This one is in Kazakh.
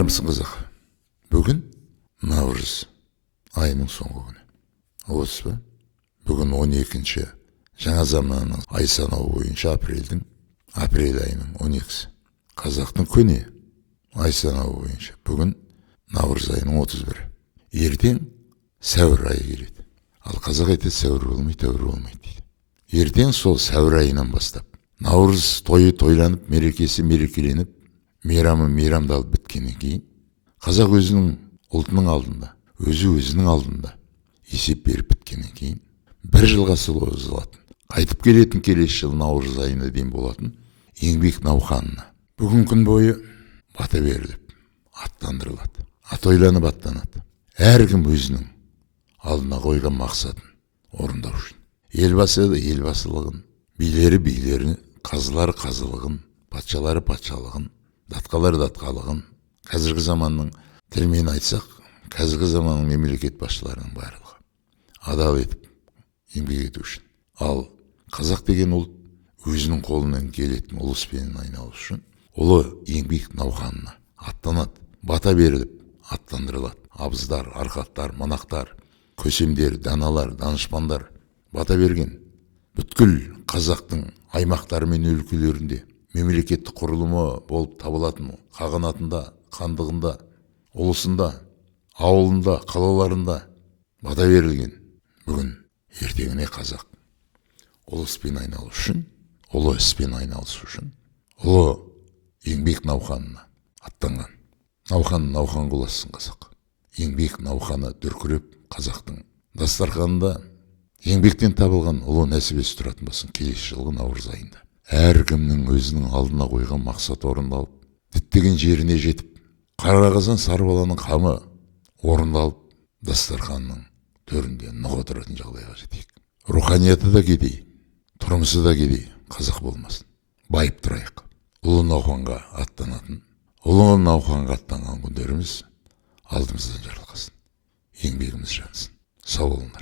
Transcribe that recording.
Армысың қызық. Бүгін Наурыз айының соңғы күні. Осы ба? Бүгін 12-ші жаңа заманның ай санауы бойынша апрель айының 12-сі. Қазақтың көне ай санауы бойынша бүгін Наурыз айының 31-і. Ертең сәуір айы келеді. Ал қазақ айтады, сәуір болмайды дейді. Ертең сол сәуір айынан бастап Наурыз тойы тойланып, мерекесі мерекеленіп, мейрамы мейрамдалып біткеннен кейін қазақ өзінің ұлтының алдында, өзінің алдында есеп беріп біткеннен кейін бір жылға созылатын, қайтып келетін келесі жыл Наурыз айына дейін болатын еңбек науқанына бүгін күн бойы бата беріліп, аттандырылады. Атойланып аттанады. Әркім өзінің алдына қойған мақсатын орындау үшін. Елбасы елбасылығын, билері қазылары қазылығын, патшалары патшалығын, датқалар датқалығын, қазіргі заманның тілмен айтсақ, қазіргі заманның мемлекет басшыларының барлығы адал етіп еңбек ету үшін. Ал қазақ деген ұлт өзінің қолынан келетін ұлы іспен айналысу үшін ұлы еңбек науқанына аттанады. Бата беріліп аттандырылады. Абыздар, арқаттар, манақтар, көсемдер, даналар, данышпандар бата берген. Бүткіл қазақтың аймақтары мен өлкелерінде мемлекеттік құрылымы болып табылатын қағанатында, хандығында, ұлысында, ауылында, қалаларында бата берілген. Бүгін ертеңіне қазақ ұлы іспен айналысу үшін ұлы еңбек науқанына аттанған. Науқан құласын қазақ. Еңбек науқаны дүркіреп қазақтың дастарханында еңбектен табылған ұлы нәсібесі тұратын болсын келесі жылғы Наурыз айында. Әркімнің өзінің алдына қойған мақсат орындалып, діттеген жеріне жетіп, қара қазан сарбаланың қамы орындалып, дастарханның төрінде нұқ отыратын жағдайға жетейік. Руханияты да кедей, тұрмысы да кедей қазақ болмасын. Байып тұрайық. Ұлы науқанға аттанған күндеріміз алдымыздан жарылғасын. Еңбегіміз жансын. Сау болыңдар.